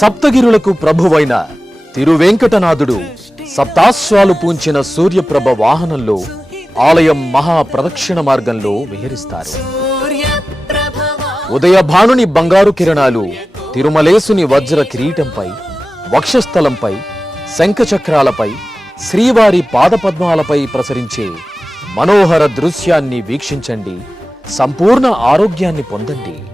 సప్తగిరులకు ప్రభువైన తిరువెంకటనాథుడు సప్తాశ్వాలు పూంచిన సూర్యప్రభ వాహనంలో ఆలయం మహాప్రదక్షిణ మార్గంలో విహరిస్తారు. ఉదయభానుని బంగారు కిరణాలు తిరుమలేసుని వజ్ర కిరీటంపై, వక్షస్థలంపై, శంఖచక్రాలపై, శ్రీవారి పాదపద్మాలపై ప్రసరించే మనోహర దృశ్యాన్ని వీక్షించండి. సంపూర్ణ ఆరోగ్యాన్ని పొందండి.